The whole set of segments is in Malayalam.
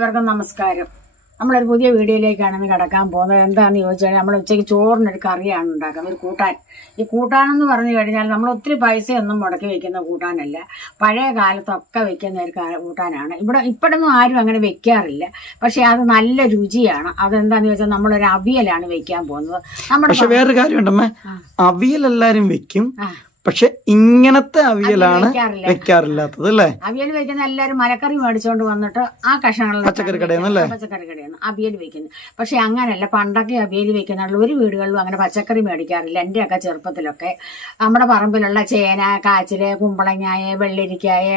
എല്ലാവർക്കും നമസ്കാരം. നമ്മളൊരു പുതിയ വീഡിയോയിലേക്കാണ് കടക്കാൻ പോകുന്നത്. എന്താണെന്ന് ചോദിച്ചാൽ നമ്മൾ ഉച്ചയ്ക്ക് ചോറിനൊരു കറിയാണ് ഉണ്ടാക്കുന്നത്, ഒരു കൂട്ടാൻ. ഈ കൂട്ടാനെന്ന് പറഞ്ഞു കഴിഞ്ഞാൽ നമ്മൾ ഒത്തിരി പൈസയൊന്നും മുടക്കി വെക്കുന്ന കൂട്ടാനല്ല, പഴയ കാലത്തൊക്കെ വെക്കുന്ന ഒരു കൂട്ടാനാണ്. ഇപ്പോഴൊന്നും ആരും അങ്ങനെ വെക്കാറില്ല, പക്ഷെ അത് നല്ല രുചിയാണ്. അതെന്താന്ന് ചോദിച്ചാൽ നമ്മളൊരു അവിയലാണ് വെക്കാൻ പോകുന്നത്. പക്ഷെ വേറൊരു കാര്യമുണ്ടമ്മേ, അവിയൽ എല്ലാരും വെക്കും, പക്ഷെ ഇങ്ങനത്തെ അവിയലാണ് വെക്കാറില്ലാത്തത് അല്ലേ? അവിയൽ വെക്കുന്ന എല്ലാവരും മലക്കറി മേടിച്ചോണ്ട് വന്നിട്ട് ആ കഷ്ണങ്ങൾ പച്ചക്കറി കടയിൽ നിന്ന് അവിയൽ വെക്കുന്നത്. പക്ഷെ അങ്ങനെയല്ല, പണ്ടൊക്കെ അവിയൽ വെക്കുന്നുള്ള ഒരു വീടുകളിലും അങ്ങനെ പച്ചക്കറി മേടിക്കാറില്ല. എന്റെയൊക്കെ ചെറുപ്പത്തിലൊക്കെ നമ്മുടെ പറമ്പിലുള്ള ചേന, കാച്ചില്, കുമ്പളങ്ങായ, വെള്ളരിക്കായ,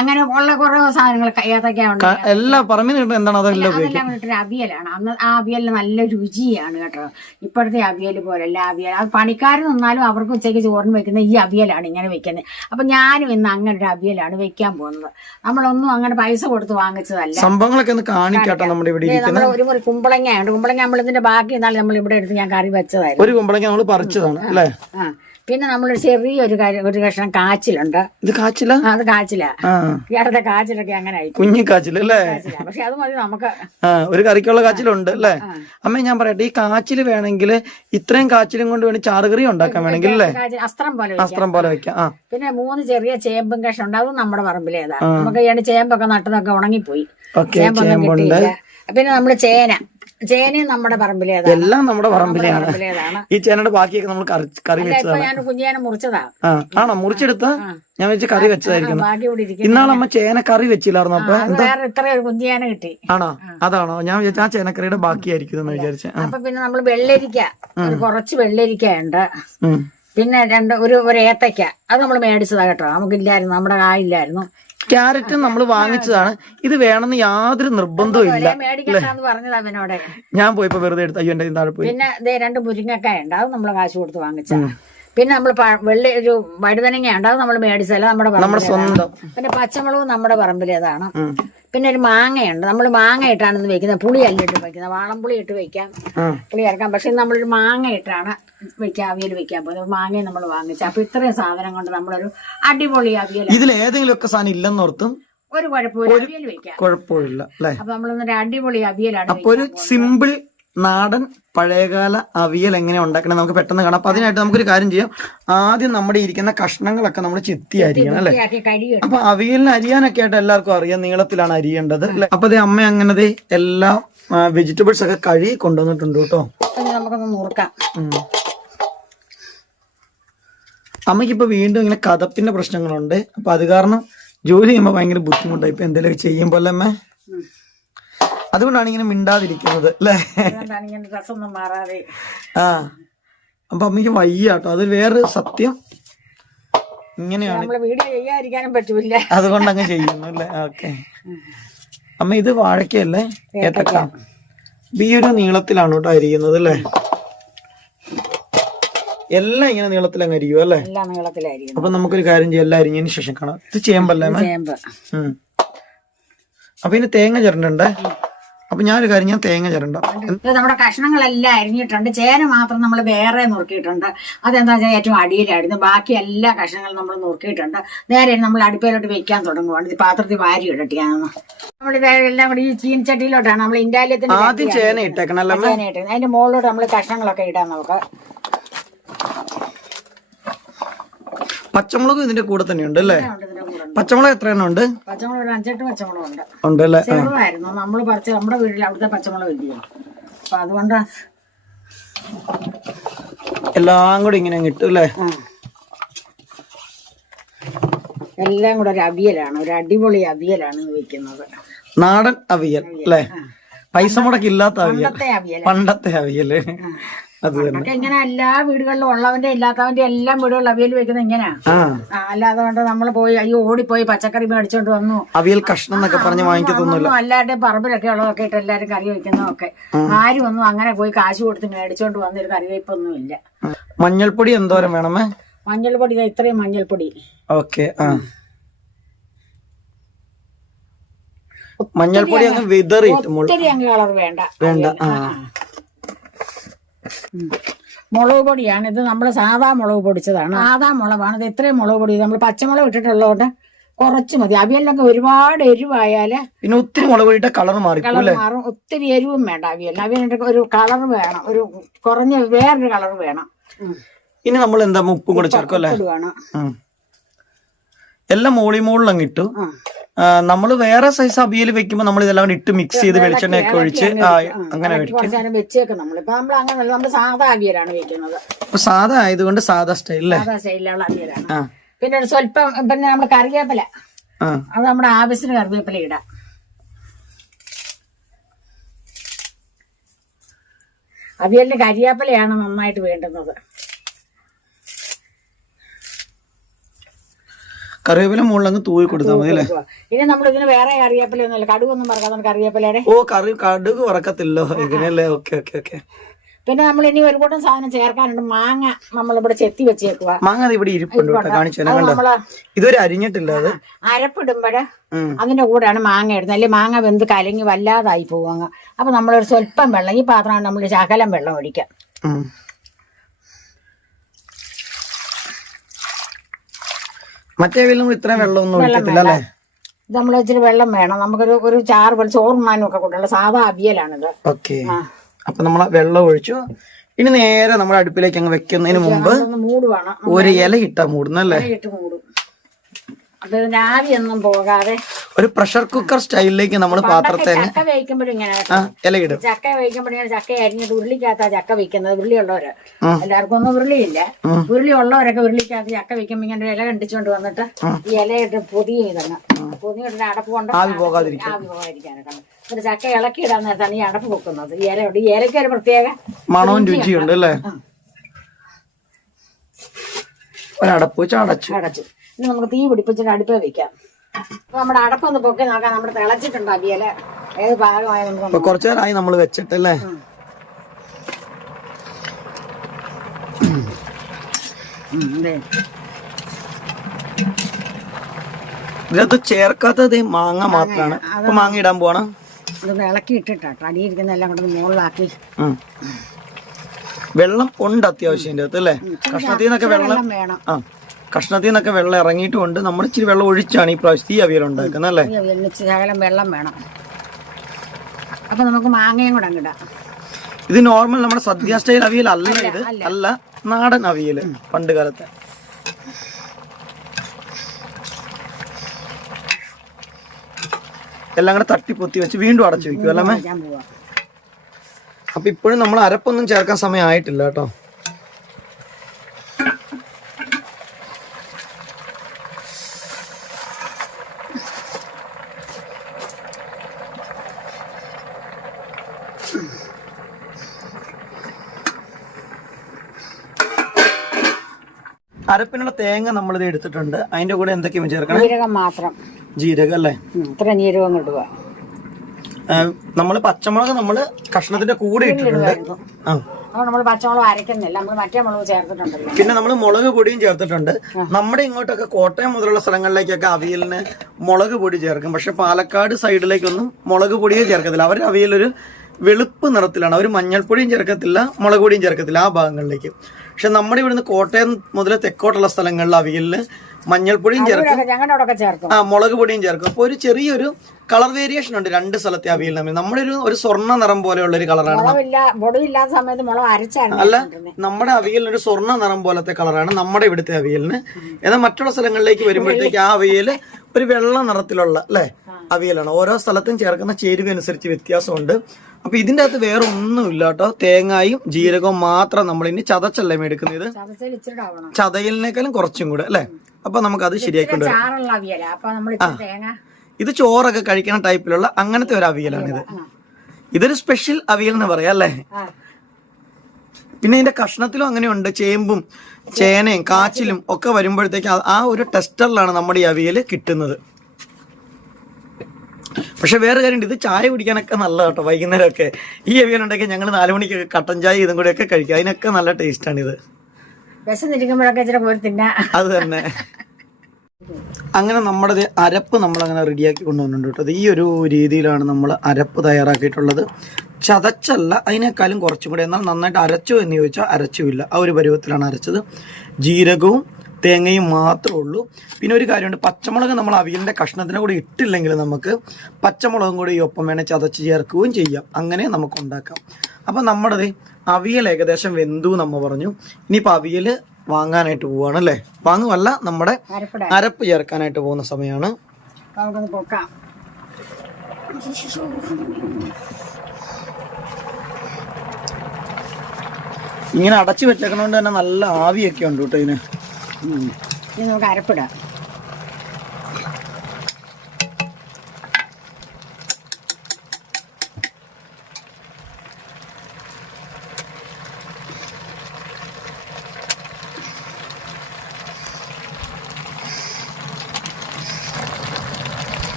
അങ്ങനെ ഉള്ള കുറെ സാധനങ്ങൾ, ഏതൊക്കെ ഉണ്ട്, എല്ലാ പറമ്പിൽ എന്താണ് അതെല്ലാം വീട്ടിൽ അവിയലാണ്. അന്ന് ആ അവിയലിന് നല്ല രുചിയാണ് കേട്ടോ. ഇപ്പോഴത്തെ അവിയൽ പോലല്ല അവിയൽ. അത് പണിക്കാർ നിന്നാലും അവർക്ക് ഉച്ചയ്ക്ക് ചോറിന് വെക്കുന്ന ഈ അവിയലാണ് ഇങ്ങനെ വെക്കുന്നത്. അപ്പൊ ഞാനും ഇന്ന് അങ്ങനെ ഒരു അവിയലാണ് വെക്കാൻ പോകുന്നത്. നമ്മളൊന്നും അങ്ങനെ പൈസ കൊടുത്ത് വാങ്ങിച്ചതല്ല. സംഭവങ്ങളൊക്കെ ഒന്ന് കാണിക്കാട്ടോ. നമ്മുടെ ഇവിടെ നമ്മൾ ഒരു മുറി കുമ്പളങ്ങയുണ്ട്. കുമ്പളങ്ങ നമ്മളിതിന്റെ ബാക്കി എന്നാലും നമ്മൾ ഇവിടെ എടുത്ത് ഞാൻ കറി വെച്ചതായിരുന്നു. ഒരു കുമ്പളങ്ങ നമ്മൾ പറിച്ചതാണ് അല്ലേ? പിന്നെ നമ്മൾ ചെറിയൊരു കഷ്ണം കാച്ചിലുണ്ട്. ഇത് കാച്ചില? അത് കാച്ചില. ഇയാളുടെ കാച്ചിലൊക്കെ അങ്ങനെ ആയി, കുഞ്ഞു കാച്ചിലല്ലേ? പക്ഷെ അത് മതി നമുക്ക്. ഒരു കറിക്കുള്ള കാച്ചിലുണ്ട് അല്ലേ? അമ്മ ഞാൻ പറയട്ടെ, ഈ കാച്ചില് വേണമെങ്കിൽ ഇത്രയും കാച്ചിലും കൊണ്ട് വേണമെങ്കിൽ ചാറുകറി ഉണ്ടാക്കാൻ വേണമെങ്കിൽ അല്ലേ? അസ്ത്രം പോലെ വെക്കാം. പിന്നെ 3 ചെറിയ ചേമ്പും കഷ്ണം ഉണ്ട്. അതും നമ്മുടെ പറമ്പിലേതാ. നമുക്ക് ഈ ചേമ്പൊക്കെ നട്ടതൊക്കെ ഉണങ്ങിപ്പോയി, ചേമ്പൊന്നും കിട്ടിയില്ല. പിന്നെ നമ്മള് ചേനയും നമ്മുടെ പറമ്പിലേതാണ്. എല്ലാം നമ്മുടെ പറമ്പിലാണ്. ഈ ചേനയുടെ ബാക്കിയൊക്കെ നമ്മൾ കറി വെച്ചതാണ്. ഞാൻ കുഞ്ഞേനെ മുറിച്ചതാ. ആണോ? മുറിച്ചെടുത്ത ഞാൻ വെച്ച് കറി വെച്ചതായിരിക്കും. ഇന്നാളമ്മ ചേന കറി വെച്ചില്ലായിരുന്നു. അപ്പൊ വേറെ ഇത്ര ഒരു കുഞ്ഞേനെ കിട്ടി. ആണോ? അതാണോ? ഞാൻ വിചാരിച്ച ആ ചേനക്കറിയുടെ ബാക്കിയായിരിക്കും എന്ന് വിചാരിച്ച. അപ്പൊ പിന്നെ നമ്മൾ വെള്ളരിക്ക, കുറച്ച് വെള്ളരിക്ക ഉണ്ട്. പിന്നെ ഒരു ഏത്തയ്ക്ക, അത് നമ്മൾ മേടിച്ചതാ കേട്ടോ. നമുക്കില്ലായിരുന്നു, നമ്മുടെ കായില്ലായിരുന്നു. ക്യാരറ്റ് നമ്മൾ വാങ്ങിച്ചതാണ്. ഇത് വേണമെന്ന് യാതൊരു നിർബന്ധവും ഇല്ല. മേടിക്കാന്ന് പറഞ്ഞത് അവനോടെ. ഞാൻ പോയിപ്പോ വെറുതെ എടുത്ത് അയ്യോ താഴെ പോയി. പിന്നെ 2 മുരിങ്ങക്കായ ഉണ്ട്, അത് നമ്മള് കാശ് കൊടുത്ത് വാങ്ങിച്ച. പിന്നെ നമ്മൾ ഒരു വഴുതനങ്ങ ഉണ്ട്, അത് നമ്മൾ മേടിച്ചല്ല, നമ്മുടെ സ്വന്തം. പിന്നെ പച്ചമുളകും നമ്മുടെ പറമ്പിലേതാണ്. പിന്നെ ഒരു മാങ്ങയുണ്ട്. നമ്മൾ മാങ്ങ ഇട്ടാണ് ഇന്ന് വെക്കുന്നത്, പുളിയല്ല ഇട്ട് വെക്കുന്നത്. വാളംപുളി ഇട്ട് വെക്കാം, പുളി ഇറക്കാം. പക്ഷെ നമ്മളൊരു മാങ്ങ ഇട്ടാണ് അവിയൽ വെക്കാൻ പോകുന്നത്. മാങ്ങയും നമ്മൾ വാങ്ങിച്ചു. അപ്പൊ ഇത്രയും സാധനം കൊണ്ട് നമ്മളൊരു അടിപൊളി അവിയൽ. ഇതിൽ ഏതെങ്കിലും ഒക്കെ സാധനം ഇല്ലെന്നോർത്തും ഒരു കുഴപ്പമില്ല, അവിയൽ വെക്കാം, കുഴപ്പമില്ല അല്ലേ? അപ്പൊ നമ്മളൊന്നൊരു അടിപൊളി അവിയലാണ്. അപ്പൊ ഒരു സിമ്പിൾ നാടൻ പഴയകാല അവിയൽ എങ്ങനെ ഉണ്ടാക്കണം നമുക്ക് പെട്ടെന്ന് കാണാം. അപ്പൊ അതിനായിട്ട് നമുക്കൊരു കാര്യം ചെയ്യാം. ആദ്യം നമ്മുടെ ഇരിക്കുന്ന കഷ്ണങ്ങളൊക്കെ നമ്മൾ ചെത്തി അരിയണം അല്ലെ? അപ്പൊ അവിയലിന് അരിയാനൊക്കെ ആയിട്ട് എല്ലാവർക്കും അറിയാം, നീളത്തിലാണ് അരിയേണ്ടത് അല്ലെ? അപ്പൊ അതേ അമ്മ അങ്ങനെ എല്ലാ വെജിറ്റബിൾസ് ഒക്കെ കഴുകി കൊണ്ടുവന്നിട്ടുണ്ട് കേട്ടോ. നമുക്കൊന്ന് നോക്കാം. അമ്മയ്ക്കിപ്പോ വീണ്ടും ഇങ്ങനെ കഥപ്പിന്റെ പ്രശ്നങ്ങളുണ്ട്. അപ്പൊ അത് കാരണം ജോലി ചെയ്യുമ്പോ ഭയങ്കര ബുദ്ധിമുട്ടായി. ഇപ്പൊ എന്തെങ്കിലും ചെയ്യുമ്പോ അല്ലേ അമ്മ? അതുകൊണ്ടാണ് ഇങ്ങനെ മിണ്ടാതിരിക്കുന്നത് അല്ലേ? അപ്പൊ അമ്മയ്ക്ക് വയ്യ കേട്ടോ, അത് വേറെ സത്യം. ഇങ്ങനെയാണ്, അതുകൊണ്ട് അങ്ങ് ചെയ്യുന്നു അല്ലേ? ഓക്കെ അമ്മ, ഇത് വാഴക്കല്ലേ? ഏത്തക്ക. ഈ ഒരു നീളത്തിലാണ് കേട്ടോ അരിയുന്നത് അല്ലേ? എല്ലാം ഇങ്ങനെ നീളത്തിൽ അങ്ങ് അരിയും അല്ലേ? അപ്പൊ നമുക്കൊരു കാര്യം ചെയ്യാം, എല്ലാം അരിഞ്ഞതിന് ശേഷം കാണാം. ഇത് ചേമ്പല്ലേ? അപ്പൊ ഇനി തേങ്ങ ചിരണ്ടേ? അപ്പൊ ഞാനൊരു കാര്യം, ഞാൻ തേങ്ങ ചിരണ്ടാം. നമ്മുടെ കഷ്ണങ്ങളെല്ലാം അരിഞ്ഞിട്ടുണ്ട്. ചേന മാത്രം നമ്മൾ വേറെ നുറുക്കിയിട്ടുണ്ട്. അതെന്താ വെച്ചാൽ ഏറ്റവും അടിയിലായിരുന്നു. ബാക്കി എല്ലാ കഷ്ണങ്ങളും നമ്മൾ നുറുക്കിയിട്ടുണ്ട്. നേരെ നമ്മൾ അടുപ്പയിലോട്ട് വെക്കാൻ തുടങ്ങുവാണ്. ഇത് പാത്രത്തിൽ വാരി ഇടട്ടിയാണെന്ന് നമ്മളിതെല്ലാം കൂടി ഈ ചീനച്ചട്ടിയിലോട്ടാണ് നമ്മൾ ഇന്ത്യാലയത്തിന് ആദ്യം ചേന ഇട്ടേക്കണല്ലോ. അതിന്റെ മുകളിലോട്ട് നമ്മൾ കഷ്ണങ്ങളൊക്കെ ഇടാൻ നമുക്ക്. പച്ചമുളക് ഇതിന്റെ കൂടെ തന്നെ ഉണ്ട് അല്ലേ? പച്ചമുളക് എത്ര എണ്ണം ഉണ്ട്? പച്ചമുളക് ഒരു 5-8 പച്ചമുളക് ഉണ്ട്. ഉണ്ടല്ലേ? ചെറുതായിരുന്നു നമ്മൾ പറിച്ച്, നമ്മുടെ വീട്ടിൽ അവിടുത്തെ പച്ചമുളക് ഇല്ലയോ, അപ്പൊ അതുകൊണ്ട് എല്ലാം കൂടെ ഇങ്ങനെ കിട്ടും അല്ലേ? എല്ലാം കൂടെ ഒരു അവിയലാണ്, ഒരു അടിപൊളി അവിയലാണ് വെക്കുന്നത്. നാടൻ അവിയൽ അല്ലേ? പൈസ മുടക്കി ഇല്ലാത്ത അവിയൽ, പണ്ടത്തെ അവിയല്. അത് തന്നെ. ഇങ്ങനെ എല്ലാ വീടുകളിലും ഉള്ളവന്റെ ഇല്ലാത്തവന്റെ എല്ലാം വീടുകളിൽ അവിയൽ വെക്കുന്നത് ഇങ്ങനെയാ. അല്ലാതെ കൊണ്ട് നമ്മൾ പോയി ഓടിപ്പോയി പച്ചക്കറി മേടിച്ചോണ്ട് വന്നു അവിയൽ കഷ്ണം എന്നൊക്കെ പറഞ്ഞ് വാങ്ങിക്കത്തൊന്നുമില്ല. എല്ലാവരുടെയും പറമ്പിലൊക്കെ ഉള്ളതൊക്കെ ഇട്ട് എല്ലാരും കറി വെക്കുന്നതൊക്കെ. ആരും ഒന്നും അങ്ങനെ പോയി കാശ് കൊടുത്ത് മേടിച്ചോണ്ട് വന്നൊരു കറിവയ്പ്പൊന്നും ഇല്ല. മഞ്ഞൾപ്പൊടി എന്തോരം വേണമേ? മഞ്ഞൾപ്പൊടി ഇത്രയും മഞ്ഞൾപ്പൊടി. ഓക്കെ. മഞ്ഞൾപ്പൊടി അങ്ങ് വിതറി, ഒത്തിരി അങ്ങ് കളർ വേണ്ട. മുളക് പൊടിയാണ് ഇത്. നമ്മൾ സാധാ മുളക് പൊടിച്ചതാണ്, സാധാ മുളകാണ് ഇത്. ഇത്രയും മുളക് പൊടി നമ്മൾ പച്ചമുളക് ഇട്ടിട്ടുള്ളതുകൊണ്ട് കുറച്ച് മതി. അവിയലിനൊക്കെ ഒരുപാട് എരിവായാല് പിന്നെ ഒത്തിരി മുളക് പൊടിയുടെ കളർ മാറിക്കും കളർ അല്ലേ? മാറും. ഒത്തിരി എരിവും വേണ്ട അവിയലിന്. അവിയലിന്റെ ഒരു കളർ വേണം, ഒരു കുറഞ്ഞ വേറൊരു കളർ വേണം. ഇനി നമ്മൾ എന്താ ഉപ്പും കൂടെ ചേർക്കും അല്ലേ? വേണം. എല്ലാം മോളിൽ അങ്ങ് ഇട്ടു. നമ്മള് വേറെ സൈസ് അവിയൽ വെക്കുമ്പോ നമ്മൾ ഇതെല്ലാം കൂടി ഇട്ട് മിക്സ് ചെയ്ത് വെളിച്ചെണ്ണയൊക്കെ ഒഴിച്ച് അങ്ങനെ വെച്ചേക്കും. നമ്മളിപ്പോ നമ്മൾ അങ്ങനെ നമ്മൾ സാധാ അവിയലാണ് വെക്കുന്നത്. സാധാ ആയതുകൊണ്ട് സാധാ സ്റ്റൈലല്ലേ? സാധാ സ്റ്റൈലിലുള്ള അവിയലാണ്. പിന്നെ ഒരു സ്വല്പം പിന്നെ നമ്മള് കറിവേപ്പില, അത് നമ്മുടെ ആവശ്യത്തിന് കറിവേപ്പില ഇടാം. അവിയലിന് കരിവേപ്പിലയാണ് നന്നായിട്ട് വേണ്ടുന്നത്. കറിവേപ്പില മുകളിലങ്ങ് തൂവി കൊടുത്താൽ മതി അല്ലേ? ഇനി നമ്മൾ ഇതിന് വേറെ കറിവേപ്പില ഒന്നുമില്ല, കടുകൊന്നും പറക്കാത്ത കറിവേപ്പിലയുടെ. കടുക് വറക്കത്തില്ലോ ഇങ്ങനെയല്ലേ? Okay okay okay. പിന്നെ നമ്മൾ ഇനി ഒരു കൂട്ടം സാധനം ചേർക്കാനുണ്ട്. മാങ്ങ നമ്മളിവിടെ ചെത്തി വെച്ചേക്കുക. മാങ്ങ ഇവിടെ ഇരിപ്പുണ്ട്, കാണിച്ചു. ഇതുവരെ അരിഞ്ഞിട്ടില്ല. അത് അരപ്പിടുമ്പോഴ് അതിന്റെ കൂടെയാണ് മാങ്ങ ഇടുന്നത്. അല്ലെങ്കിൽ മാങ്ങ വെന്ത് കലങ്ങി വല്ലാതായി പോവുക. അപ്പൊ നമ്മളൊരു സ്വല്പം വെള്ളം, ഈ പാത്രമാണ് നമ്മൾ ശകലം വെള്ളം ഒഴിക്കാം. മറ്റേ വെള്ളം ഇത്രയും വെള്ളമൊന്നും ഒഴിക്കത്തില്ല അല്ലേ? ഇത് നമ്മൾ ഇച്ചിരി വെള്ളം വേണം. നമുക്കൊരു ഒരു ചാറ് പോലെ ചോറുണ്ണാനും ഒക്കെ കൂട്ടുള്ള സാധാ അവിയലാണിത്. ഓക്കെ. അപ്പൊ നമ്മൾ വെള്ളം ഒഴിച്ചു. ഇനി നേരെ നമ്മുടെ അടുപ്പിലേക്ക് അങ്ങ് വെക്കുന്നതിന് മുമ്പ് മൂടുവാണ്. ഒരു ഇല ഇട്ടാ മൂടുന്നല്ലേ? ഇട്ട് മൂടും. അത് ആവിയൊന്നും പോകാതെ ഒരു പ്രഷർ കുക്കർ സ്റ്റൈലിലേക്ക് നമ്മൾ പാത്രത്തെ ചക്ക വേവിക്കുമ്പോഴും ഇങ്ങനെ ഇലയിടും. ചക്ക വേവിക്കുമ്പോഴേ ചക്ക അരിഞ്ഞിട്ട് ഉരുളിക്കകത്താ ചക്ക വെക്കുന്നത്. ഉരുളിയുള്ളവര്, എല്ലാവർക്കും ഒന്നും ഉരുളിയില്ല. ഉരുളി ഉള്ളവരൊക്കെ ഉരുളിക്കകത്ത് ചക്ക വെക്കുമ്പോ ഇങ്ങനെ ഇല കണ്ടിച്ചുകൊണ്ട് വന്നിട്ട് ഈ ഇലയിട്ട് പൊതിയും ഇതങ്ങ് പൊതിയിട്ട് അടപ്പ് കൊണ്ട് ആവി പോകാതിരിക്കാനൊക്കെ. ഒരു ചക്ക ഇളക്കി ഇടാൻ നേരത്താണ് ഈ അടപ്പ് വെക്കുന്നത്. ഈ ഇലയുണ്ട്. ഈ ഇലയ്ക്ക് ഒരു പ്രത്യേക മണവും രുചിയുണ്ട് അല്ലേ? ഒരടപ്പ് വെച്ച് അടച്ചു. ഇനി നമുക്ക് തീ പിടിപ്പിച്ചിട്ട് അടുപ്പേ വെക്കാം. അപ്പൊ നമ്മുടെ അടപ്പൊന്ന് പൊക്കി നോക്കാം. നമ്മുടെ തിളച്ചിട്ടുണ്ടോ അവിയല്? ഏത് ഭാഗമായ കുറച്ചു നേരമായി നമ്മൾ വെച്ചിട്ടല്ലേ? ഇതിനകത്ത് ചേർക്കാത്തത് മാങ്ങ മാത്രമാണ്. അപ്പൊ മാങ്ങ ഇടാൻ പോണം. അതൊന്ന് ഇളക്കി ഇട്ടിട്ടാട്ടോ അടിയിരിക്കുന്ന എല്ലാം കൊണ്ട് മുകളിലാക്കി. വെള്ളം ഉണ്ട് അത്യാവശ്യം അകത്ത് അല്ലേ? കഷ്ണത്തിൽ നിന്നൊക്കെ വെള്ളം വേണം. കഷ്ണത്തിൽ നിന്നൊക്കെ വെള്ളം ഇറങ്ങിയിട്ടുണ്ട്. നമ്മൾ ഇച്ചിരി വെള്ളം ഒഴിച്ചാണ് ഈ പ്രാവശ്യം ഈ അവിയൽ ഉണ്ടാക്കുന്നത് അല്ലേ? ശകലം വെള്ളം വേണം. അപ്പൊ നമുക്ക് മാങ്ങയും കൂടെ അങ്ങിടാം. ഇത് നോർമൽ നമ്മുടെ സദ്യ സ്റ്റൈൽ അവിയൽ അല്ല. ഇത് അല്ല, നാടൻ അവിയല് പണ്ട് കാലത്തെ. എല്ലാം കൂടെ തട്ടിപ്പൊത്തി വെച്ച് വീണ്ടും അടച്ചു വെക്കും അല്ലേ? അപ്പൊ ഇപ്പോഴും നമ്മൾ അരപ്പൊന്നും ചേർക്കാൻ സമയം ആയിട്ടില്ല കേട്ടോ. അരപ്പിനുള്ള തേങ്ങ നമ്മളിത് എടുത്തിട്ടുണ്ട്. അതിന്റെ കൂടെ എന്തൊക്കെയാണ് ചേർക്കണം? ജീരകം മാത്രം. ജീരകം അല്ലേ? ഇത്ര ജീരകം ഇടുക. നമ്മള് പച്ചമുളക് നമ്മള് കഷ്ണത്തിന്റെ കൂടെ ഇട്ടിട്ടുണ്ട്. നമ്മൾ പച്ചമുളക് അരക്കുന്നില്ല, നമ്മൾ മറ്റേ മുളക് ചേർത്തിട്ടുണ്ടല്ലോ. പിന്നെ നമ്മൾ മുളക് പൊടിയും ചേർത്തിട്ടുണ്ട്. നമ്മുടെ ഇങ്ങോട്ടൊക്കെ കോട്ടയം മുതലുള്ള സ്ഥലങ്ങളിലേക്കൊക്കെ അവിയലിന് മുളക് പൊടി ചേർക്കും. പക്ഷെ പാലക്കാട് സൈഡിലേക്കൊന്നും മുളക് പൊടിയെ ചേർക്കത്തില്ല. അവർ അവിയലൊരു വെളുപ്പ് നിറത്തിലാണ്. അവർ മഞ്ഞൾപ്പൊടിയും ചേർക്കത്തില്ല, മുളക് പൊടിയും ചേർക്കത്തില്ല ആ ഭാഗങ്ങളിലേക്ക്. പക്ഷെ നമ്മുടെ ഇവിടുന്ന് കോട്ടയം മുതൽ തെക്കോട്ടുള്ള സ്ഥലങ്ങളിൽ അവിയലിന് മഞ്ഞൾപ്പൊടിയും ചേർക്കും, മുളക് പൊടിയും ചേർക്കും. അപ്പോൾ ഒരു ചെറിയൊരു കളർ വേരിയേഷൻ ഉണ്ട് രണ്ട് സ്ഥലത്തെ അവിയൽ തമ്മിൽ. നമ്മുടെ ഒരു സ്വർണ്ണ നിറം പോലെയുള്ള ഒരു കളറാണ്. അല്ല, നമ്മുടെ അവിയലിന് ഒരു സ്വർണ്ണ നിറം പോലത്തെ കളറാണ് നമ്മുടെ ഇവിടുത്തെ അവിയലിന്. എന്നാൽ മറ്റുള്ള സ്ഥലങ്ങളിലേക്ക് വരുമ്പോഴത്തേക്ക് ആ അവിയല് ഒരു വെള്ള നിറത്തിലുള്ള അല്ലെ അവിയലാണ്. ഓരോ സ്ഥലത്തും ചേർക്കുന്ന ചേരുവ അനുസരിച്ച് വ്യത്യാസമുണ്ട്. അപ്പൊ ഇതിന്റെ അകത്ത് വേറെ ഒന്നുമില്ല കേട്ടോ. തേങ്ങയും ജീരകവും മാത്രം നമ്മൾ ഇനി ചതച്ചല്ലേ എടുക്കുന്നത്. ചതയലിനേക്കാളും കുറച്ചും കൂടെ അല്ലെ. അപ്പൊ നമുക്ക് അത് ശരിയായിക്കൊണ്ട് ഇത് ചോറൊക്കെ കഴിക്കുന്ന ടൈപ്പിലുള്ള അങ്ങനത്തെ ഒരു അവിയലാണിത്. ഇതൊരു സ്പെഷ്യൽ അവിയൽ എന്ന് പറയാം അല്ലേ. പിന്നെ ഇതിന്റെ കഷ്ണത്തിലും അങ്ങനെയുണ്ട്. ചേമ്പും ചേനയും കാച്ചിലും ഒക്കെ വരുമ്പോഴത്തേക്ക് ആ ഒരു ടെസ്റ്ററിലാണ് നമ്മുടെ ഈ അവിയൽ കിട്ടുന്നത്. പക്ഷെ വേറെ കാര്യമുണ്ട്, ഇത് ചായ കുടിക്കാനൊക്കെ നല്ല കേട്ടോ. വൈകുന്നേരമൊക്കെ ഈ അവിയലുണ്ടെങ്കിൽ ഞങ്ങൾ 4 മണിക്കൊക്കെ കട്ടൻ ചായ ഇതും കൂടെയൊക്കെ കഴിക്കുക. അതിനൊക്കെ നല്ല ടേസ്റ്റാണിത്. അത് തന്നെ. അങ്ങനെ നമ്മുടെ അരപ്പ് നമ്മളങ്ങനെ റെഡിയാക്കി കൊണ്ടുവന്നിട്ടുണ്ട് കേട്ടോ. ഈ ഒരു രീതിയിലാണ് നമ്മൾ അരപ്പ് തയ്യാറാക്കിയിട്ടുള്ളത്. ചതച്ചല്ല, അതിനേക്കാളും കുറച്ചും കൂടെ. എന്നാൽ നന്നായിട്ട് അരച്ചോ എന്ന് ചോദിച്ചാൽ അരച്ചുമില്ല. ആ ഒരു പരുവത്തിലാണ് അരച്ചത്. ജീരകവും തേങ്ങയും മാത്രമേ ഉള്ളൂ. പിന്നെ ഒരു കാര്യമുണ്ട്, പച്ചമുളക് നമ്മൾ അവിയലിൻ്റെ കഷ്ണത്തിൻ്റെ കൂടെ ഇട്ടില്ലെങ്കിൽ നമുക്ക് പച്ചമുളകും കൂടി ഈ ഒപ്പം വേണേൽ ചതച്ച് ചേർക്കുകയും ചെയ്യാം. അങ്ങനെ നമുക്ക് ഉണ്ടാക്കാം. അപ്പം നമ്മുടെ അവിയൽ ഏകദേശം വെന്തു നമ്മ പറഞ്ഞു. ഇനിയിപ്പോൾ അവിയൽ വാങ്ങാനായിട്ട് പോവാണ് അല്ലേ? വാങ്ങുമല്ല, നമ്മുടെ അരപ്പ് ചേർക്കാനായിട്ട് പോകുന്ന സമയമാണ്. ഇങ്ങനെ അടച്ചു വെച്ചേക്കണോണ്ട് തന്നെ നല്ല ആവിയൊക്കെ ഉണ്ട് കേട്ടോ ഇതിന്. ഇനി നമുക്ക് അരപ്പിടാം.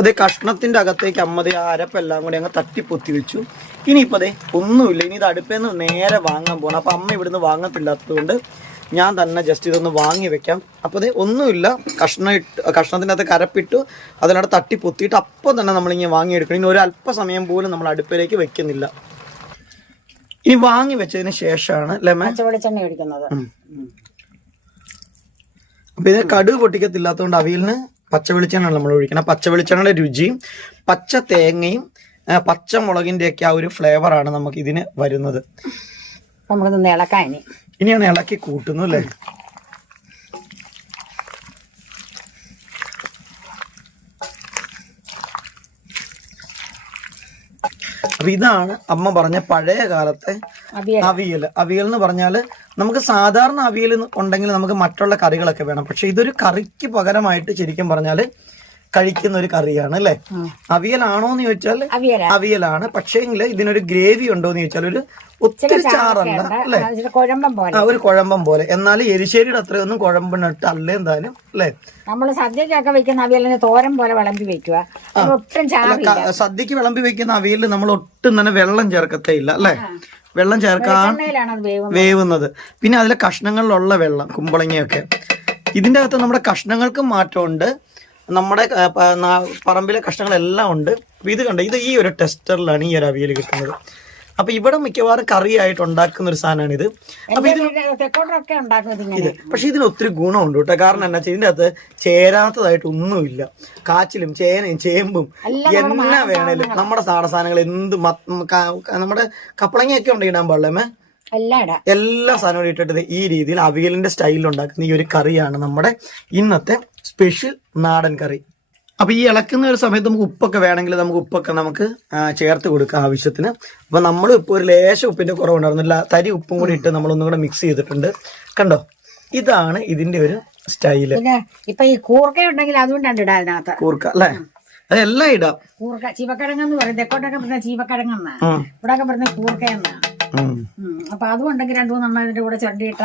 അതേ കഷ്ണത്തിന്റെ അകത്തേക്ക് അമ്മതേ ആ അരപ്പെല്ലാം കൂടി അങ്ങ് തട്ടിപ്പൊത്തി വെച്ചു. ഇനിയിപ്പോൾ അതേ ഒന്നുമില്ല, ഇനി ഇത് അടുപ്പേന്ന് നേരെ വാങ്ങാൻ പോകണം. അപ്പം അമ്മ ഇവിടുന്ന് വാങ്ങത്തില്ലാത്തത് കൊണ്ട് ഞാൻ തന്നെ ജസ്റ്റ് ഇതൊന്ന് വാങ്ങി വെക്കാം. അപ്പോൾ അതേ ഒന്നുമില്ല, കഷ്ണത്തിൻ്റെ അകത്ത് കരപ്പിട്ടു അതിനകത്ത് തട്ടിപ്പൊത്തിയിട്ട് അപ്പം തന്നെ നമ്മളിങ്ങനെ വാങ്ങിയെടുക്കണം. ഇനി ഒരു അല്പസമയം പോലും നമ്മൾ അടുപ്പിലേക്ക് വെക്കുന്നില്ല. ഇനി വാങ്ങി വെച്ചതിന് ശേഷമാണ് വെളിച്ചെണ്ണ ഒഴിക്കുന്നത്. അപ്പം ഇത് കടുക് പൊട്ടിക്കത്തില്ലാത്തതുകൊണ്ട് അവിയലിന് പച്ച വെളിച്ചെണ്ണയാണ് നമ്മൾ ഒഴിക്കണം. പച്ച വെളിച്ചെണ്ണയുടെ രുചിയും പച്ച തേങ്ങയും പച്ചമുളകിന്റെ ഒക്കെ ആ ഒരു ഫ്ലേവറാണ് നമുക്ക് ഇതിന് വരുന്നത്. നമുക്കൊന്ന് ഇളക്കാം. ഇനിയാണ് ഇളക്കി കൂട്ടുന്നു അല്ലേ? അപ്പൊ ഇതാണ് അമ്മ പറഞ്ഞ പഴയ കാലത്തെ അവിയൽ. അവിയൽ എന്ന് പറഞ്ഞാൽ നമുക്ക് സാധാരണ അവിയൽ ഉണ്ടെങ്കിൽ നമുക്ക് മറ്റുള്ള കറികളൊക്കെ വേണം. പക്ഷെ ഇതൊരു കറിക്ക് പകരമായിട്ട് ശരിക്കും പറഞ്ഞാൽ കഴിക്കുന്ന ഒരു കറിയാണ് അല്ലേ? അവിയലാണോ എന്ന് ചോദിച്ചാൽ അവിയലാണ്. പക്ഷേങ്കിൽ ഇതിനൊരു ഗ്രേവി ഉണ്ടോ എന്ന് ചോദിച്ചാൽ ഒരു ഒത്തിരി ചാറല്ല അല്ലേ? ഒരു കുഴമ്പം പോലെ. എന്നാൽ എരിശ്ശേരിയുടെ അത്രയൊന്നും കുഴമ്പിനിട്ട് അല്ല എന്തായാലും അല്ലേ? നമ്മൾ സദ്യക്കൊക്കെ വെക്കുന്ന അവിയലിന് തോരൻ പോലെ വിളമ്പി വെക്കുക. സദ്യക്ക് വിളമ്പി വെക്കുന്ന അവിയലിൽ നമ്മൾ ഒട്ടും തന്നെ വെള്ളം ചേർക്കത്തേ ഇല്ല അല്ലേ? വെള്ളം ചേർക്കാൻ വേവുന്നത്. പിന്നെ അതിലെ കഷ്ണങ്ങളിലുള്ള വെള്ളം, കുമ്പളങ്ങയൊക്കെ. ഇതിൻ്റെ അകത്ത് നമ്മുടെ കഷ്ണങ്ങൾക്കും മാറ്റമുണ്ട്, നമ്മുടെ പറമ്പിലെ കഷ്ണങ്ങളെല്ലാം ഉണ്ട്. അപ്പൊ ഇത് കണ്ട, ഇത് ഈ ഒരു ടെസ്റ്ററിലാണ് ഈ ഒരു അവിയൽ കിട്ടുന്നത്. അപ്പൊ ഇവിടെ മിക്കവാറും കറിയായിട്ട് ഉണ്ടാക്കുന്ന ഒരു സാധനമാണിത്. അപ്പൊ ഇത് പക്ഷെ ഇതിന് ഒത്തിരി ഗുണമുണ്ട് കേട്ടോ. കാരണം എന്താ വെച്ചാൽ ഇതിന്റെ അകത്ത് ചേരാത്തതായിട്ട് ഒന്നുമില്ല. കാച്ചിലും ചേനയും ചേമ്പും എന്നെ വേണേലും നമ്മുടെ സാധനങ്ങൾ എന്ത് നമ്മുടെ കപ്പളങ്ങയൊക്കെ ഉണ്ട് ഇടാൻ പാടില്ലേ? എല്ലാ സാധനവും ഇട്ടിട്ട് ഈ രീതിയിൽ അവിയലിന്റെ സ്റ്റൈലിൽ ഉണ്ടാക്കുന്ന ഈ ഒരു കറിയാണ് നമ്മുടെ ഇന്നത്തെ സ്പെഷ്യൽ നാടൻ കറി. അപ്പൊ ഈ ഇളക്കുന്ന ഒരു സമയത്ത് നമുക്ക് ഉപ്പൊക്കെ വേണമെങ്കിൽ നമുക്ക് ഉപ്പൊക്കെ നമുക്ക് ചേർത്ത് കൊടുക്കാം ആവശ്യത്തിന്. അപ്പൊ നമ്മൾ ഇപ്പോൾ ഒരു ലേശം ഉപ്പിന്റെ കുറവുണ്ടായിരുന്നില്ല, തരി ഉപ്പും കൂടി ഇട്ട് നമ്മളൊന്നും കൂടെ മിക്സ് ചെയ്തിട്ടുണ്ട്. കണ്ടോ, ഇതാണ് ഇതിന്റെ ഒരു സ്റ്റൈല്. ഇപ്പൊ ഈ കൂർക്ക ഉണ്ടെങ്കിൽ അതുകൊണ്ടാണ് ഇടാ അതിനകത്ത്. കൂർക്ക അല്ലേ? അതെല്ലാം ഇടാം. കൂർക്ക ചീവക്കിഴങ്ങെന്ന് പറയും, തെക്കോട്ടൊക്കെ പറഞ്ഞ ചീവക്കിഴങ്ങെന്നാ, ഇവിടെയൊക്കെ പറഞ്ഞ കൂർക്കയെന്നാ. അപ്പൊ അതുകൊണ്ടെങ്കിൽ 2-3 ഇതിന്റെ കൂടെ ചണ്ടിയിട്ട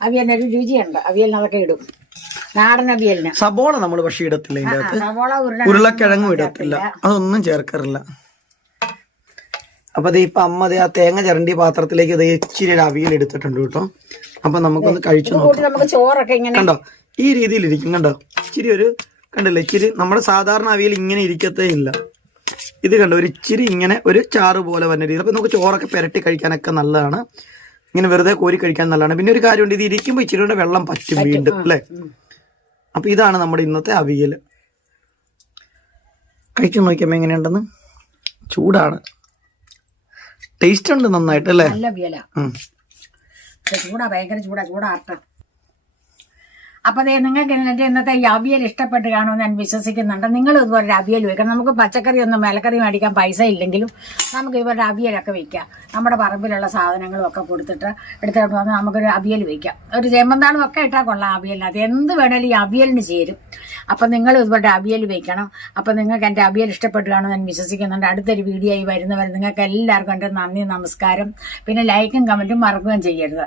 അവിയലിന് ഒരു രുചിയുണ്ട്. അവിയലിന് അതൊക്കെ ഇടും, നാടൻ അവിയലിന്. സബോള നമ്മൾ പക്ഷെ ഇടത്തില്ല ഇതിന്റെ അകത്ത്, ഉരുളക്കിഴങ്ങും ഇടത്തില്ല, അതൊന്നും ചേർക്കാറില്ല. അപ്പൊ ഇപ്പൊ അമ്മ ആ തേങ്ങ ചിരണ്ടിയ പാത്രത്തിലേക്ക് ഇച്ചിരി ഒരു അവിയൽ എടുത്തിട്ടുണ്ട് കേട്ടോ. അപ്പൊ നമുക്കൊന്ന് കഴിച്ചു നോക്കാം. നമുക്ക് ചോറൊക്കെ ഇങ്ങനെ കണ്ടോ ഈ രീതിയിൽ ഇരിക്കും. കണ്ടോ ഇച്ചിരി ഒരു കണ്ടില്ലേ, ഇച്ചിരി നമ്മുടെ സാധാരണ അവിയൽ ഇങ്ങനെ ഇരിക്കത്തേ ഇല്ല. ഇത് കണ്ടോ ഒരു ഇച്ചിരി ഇങ്ങനെ ഒരു ചാറ് പോലെ വന്ന രീതി. അപ്പൊ നമുക്ക് ചോറൊക്കെ പെരട്ടി കഴിക്കാനൊക്കെ നല്ലതാണ്, ഇങ്ങനെ വെറുതെ കോരി കഴിക്കാൻ നല്ലതാണ്. പിന്നെ ഒരു കാര്യമുണ്ട്, ഇത് ഇരിക്കുമ്പോൾ ഇച്ചിരി കൂടെ വെള്ളം പറ്റും വീണ്ടും അല്ലേ? അപ്പൊ ഇതാണ് നമ്മുടെ ഇന്നത്തെ അവിയൽ. കഴിച്ചു നോക്കിയമ്മ എങ്ങനെയുണ്ടെന്ന്. ചൂടാണ്, ടേസ്റ്റ് ഉണ്ട് നന്നായിട്ട് അല്ലേ? ചൂടാ, ഭയങ്കര ചൂടാ, ചൂടാർട്ട. അപ്പൊ നിങ്ങൾക്ക് എന്റെ ഇന്നത്തെ ഈ അവിയൽ ഇഷ്ടപ്പെട്ട് കാണുമെന്ന് ഞാൻ വിശ്വസിക്കുന്നുണ്ട്. നിങ്ങൾ ഇതുപോലെ അവിയൽ വെക്കണം. നമുക്ക് പച്ചക്കറി ഒന്നും മേലക്കറി മേടിക്കാൻ പൈസ ഇല്ലെങ്കിലും നമുക്ക് ഇതുപോലെ അവിയലൊക്കെ വെക്കാം. നമ്മുടെ പറമ്പിലുള്ള സാധനങ്ങളും ഒക്കെ എടുത്തിട്ട് വന്ന് നമുക്കൊരു അവിയൽ വെക്കാം. ഒരു ചേമ്പന്താളും ഒക്കെ ഇട്ടാൽ കൊള്ളാം അവിയലിനകത്ത്. എന്ത് വേണേലും ഈ അവിയലിന് ചേരും. അപ്പൊ നിങ്ങൾ ഇതുപോലെ അവിയൽ വെക്കണം. അപ്പൊ നിങ്ങൾക്ക് എന്റെ അവിയൽ ഇഷ്ടപ്പെട്ട് കാണുമെന്ന് ഞാൻ വിശ്വസിക്കുന്നുണ്ട്. അടുത്തൊരു വീഡിയോ ആയി വരുന്നവരെ നിങ്ങൾക്ക് എല്ലാവർക്കും എൻ്റെ നന്ദി, നമസ്കാരം. പിന്നെ ലൈക്കും കമന്റും മറക്കുകയും ചെയ്യരുത്.